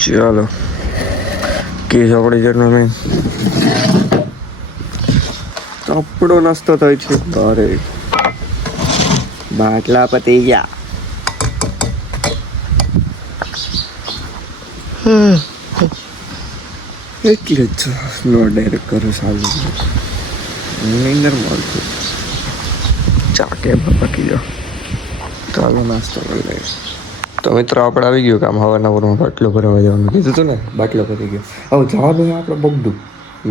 ચાલો કે ચોકડી જઈને અમે કપડો નાસ્તો થાય છે તારે બાટલા પતી ગયા. એટલે જ નો ડાયરેક્ટ કરો સારું નીંદર મળતું ચાકે બાકી જાઓ. ચાલો નાસ્તો કરી લઈએ. તો મિત્રો આપણે આવી ગયું કામ હવાના વરમાં બાટલો ભરવા જવાનું કીધું હતું ને, બાટલો ભરી ગયો. હવે જવાનું આપણે બગડું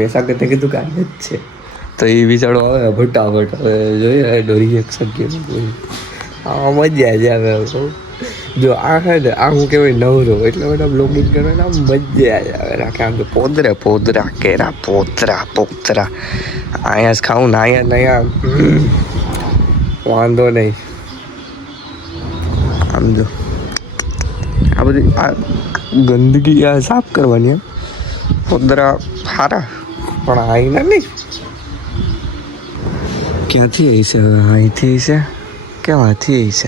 મેં સાથે કીધું કે આજે જ છે. તો એ બિચારો આવે ફટાફટ હવે જોઈએ ડોરી એક સબ્જી આ મજા જ આવે. જો આ છે ને આ હું કહેવાય નવરો એટલે બધા બ્લોગિંગ કરે ને આમ મજા જ આવે. રાખે આમ તો પોદરા કેરા પોતરા અહીંયા જ ખાવું ને અહીંયા વાંધો નહીં. આમ જો આ બધી આ ગંદકી આ સાફ કરવાની એમ પોદરા સારા પણ આઈના નહીં. ક્યાંથી આવી છે હવે? અહીંથી આવી છે કેમ? હાથી આવી છે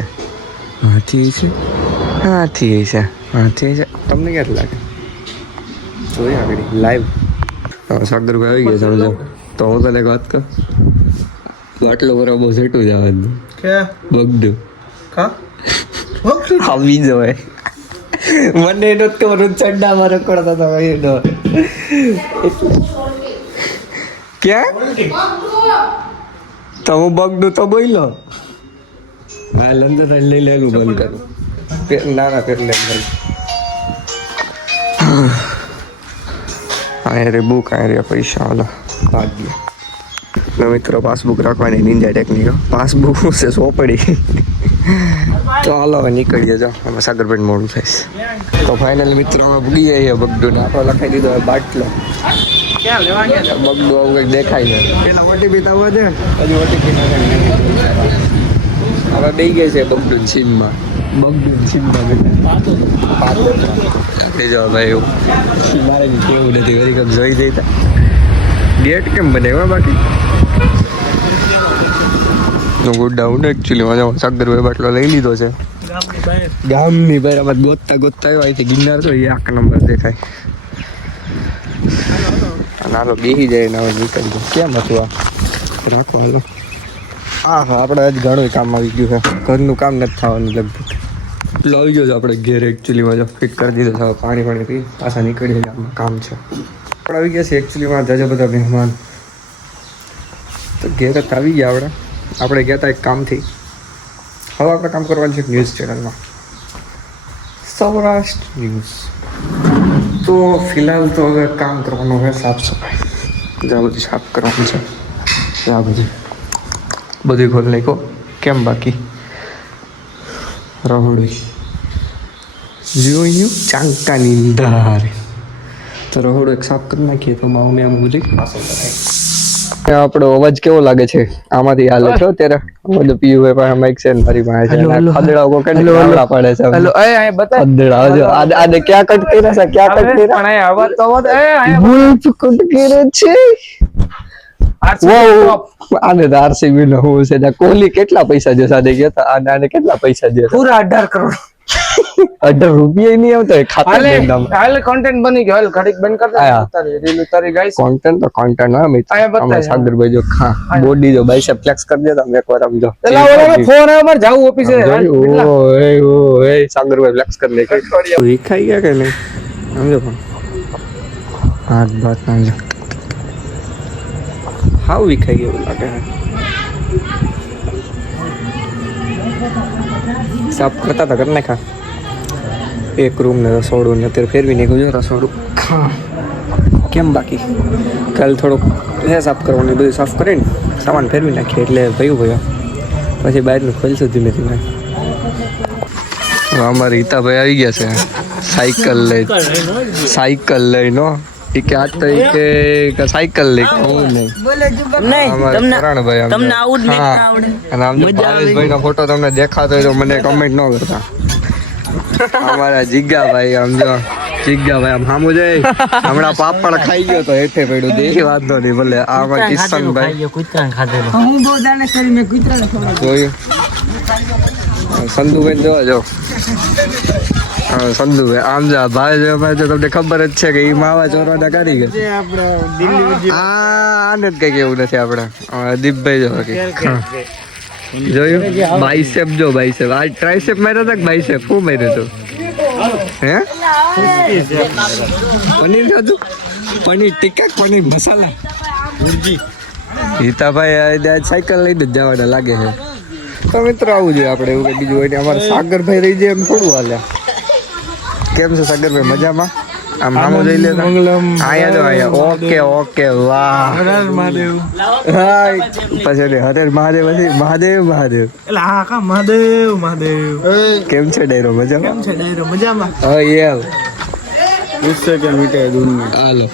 હાથી આવી છે. તમને ક્યાંથી લાગે? જોઈએ આગળ લાઈવ સાગરભાઈ આવી ગયા સમજો. તો હું તને એક વાત કર, બાટલો બરાબર સેટું જવાનું બગડું આવી જવાય. મને એનો જ ખબર ચડ્ડામાં રખડતા હતા એનો ક્યાં તો હું બગડું તો બોલો. હા લંદન લઈ લેલું બંધ કરું ના પેટ લે અહીંયા રે બુક અહીંયા રે પૈસા ઓલા ભાગ્ય મિત્રો પાસબુક રાખવાની નિંજા ટેકનિક. પાસબુક છે સોપડી. તો હાલો હવે નીકળીએ જાઓ અમે સાગરભાઈ મોડું થઈશ. તો ફાઇનલ મિત્રો અમે ભૂગી જઈએ બગડું ને આપણે લખાઈ દીધો હવે બાટલો. બગડું આવું કંઈક દેખાય છે. પેલા ઓટીપી તો વધે હજી ઓટીપી હવે બે ગઈ છે બગડું છીનમાં જો ભાઈ એવું મારે કેવું નથી વરી કમ જોઈ જઈતા ડેટ કેમ બને એવા બાકી ગુડ ડાઉન એકચ્યુઅલી મારા સાગરભાઈ બાટલો લઈ લીધો છે ગામની બહાર આમાં ગોતતા આવ્યો અહીંથી ગિરનાર તો એ આખ નંબર દેખાય. નાનો બેસી જાય ને હવે નીકળી જાય. કેમ હતું આ રાખો હાલો. હા આપણે આજ ઘણું કામ આવી ગયું છે. ઘરનું કામ નથી થવાનું લગભગ. આવી ગયો છે આપણે ઘેર એકચ્યુઅલીમાં જો ફિટ કરી દીધો છે. પાણી પી પાછા નીકળી જાય કામ છે. આપણે આવી ગયા છે એકચ્યુઅલીમાં જાજા બધા મહેમાન તો ઘેર જ આવી ગયા આપણે ગયા હતા એક કામથી. હવે આપણે કામ કરવાનું છે ન્યૂઝ ચેનલમાં સૌરાષ્ટ્ર ન્યૂઝ. તો ફિલહાલ તો હવે કામ કરવાનું હોય સાફ સફાઈ જ્યાં બધી સાફ કરવાનું છે ત્યાં બધું ખોલ નાખો. કેમ બાકી રહોડી જોયું ચાંકાની અંદર તો રહોડું એક સાફ કરી નાખીએ તો મમ્મી આમ બધી આપણો અવાજ કેવો લાગે છે આમાંથી હાલે છો ત્યારે બધું પીયું પાસે માઈક છે મારી પાસે ખદડા કો કેટલા પડે છે. હેલો એ આ બતા ખદડા જો આને ક્યાં કટ કર્યા છે ક્યાં કટ કર્યા પણ આ અવાજ તો એ ભૂલ કટ કર્યો છે. આને તો આરસીબી નો હું છે કોહલી કેટલા પૈસા જે સાદે ગયા આને કેટલા પૈસા દે પૂરા 18 કરોડ 18 રૂપિયા નહીં આવતા ખાતા હાલ કોન્ટેન્ટ બની ગયો. હાલ ઘડીક બંધ કરતા રીલ ઉતારી ગાઈસ. કોન્ટેન્ટ તો કોન્ટેન્ટ ના મિત્ર અમે સાગરભાઈ જો ખા બોડી જો બાઈસેપ ફ્લેક્સ કરી દેતા અમે એકવાર આમ જો એલા ઓલા ફોન આવે માર જાવું ઓફિસે. ઓય સાગરભાઈ ફ્લેક્સ કરી લે કે ખાઈ ગયા કે નહીં સમજો પણ હાથ બાત ના જો હાવ વિખાઈ ગયું લાગે. સાફ કરતા હતા કરી નાખા એક રૂમ ને રસોડું ને અત્યારે ફેરવી નાખ્યું છે રસોડું. કેમ બાકી કાલે થોડુંક સાફ કરવાનું બધું સાફ કરીને સામાન ફેરવી નાખીએ એટલે ભયું પછી બહારનું ખોલશું ધીમે ધીમે. અમારે હિતાભાઈ આવી ગયા છે સાયકલ લઈને કે આજ તો કે સાયકલ લઈ હું નહીં તમને આવડે અને આમ ભાવેશભાઈ નો ફોટો તમને દેખાતો હોય તો મને કમેન્ટ ન કરતા. અમારા જીગાભાઈ આમ જો જીગાભાઈ આમ સામું જાય હમણાં પાપડ ખાઈ ગયો તો હેઠે પડ્યું તો એ વાત નથી ભલે આમાં કિશનભાઈ જોયું સંધુભાઈ જોવા જો સંધુભાઈ આમ જા ભાઈ તો તમને ખબર જ છે કે એ માવા ચોરવાના કારીગર આને જ કઈ કેવું નથી આપણે દીપભાઈ જો જોયું બાઈસેપ જો બાઈસેપ આ ટ્રાઈસેપ માર્યો હતા કે બાઈસેપ શું માર્યો હતો હે પનીર ખાધું પનીર ટિક્કા પનીર મસાલા હિતાભાઈ સાયકલ લઈને જ જવાના લાગે છે તો મિત્રો આવું જોઈએ આપણે એવું બીજું હોય ને અમારે સાગરભાઈ રહી જાય એમ થોડું હાલે કેમ છે સાગરભાઈ મજામાં આમ નામો જોઈ લે આયા જો આયા ઓકે ઓકે વાહ હરેર મહાદેવ હાય પછી હરેર મહાદેવ પછી મહાદેવ મહાદેવ એટલે હા કા મહાદેવ મહાદેવ કેમ છે ડાયરો મજામાં કેમ છે ડાયરો મજામાં હા યાર ગુસ્સે કે મીઠાઈ દૂધ હાલો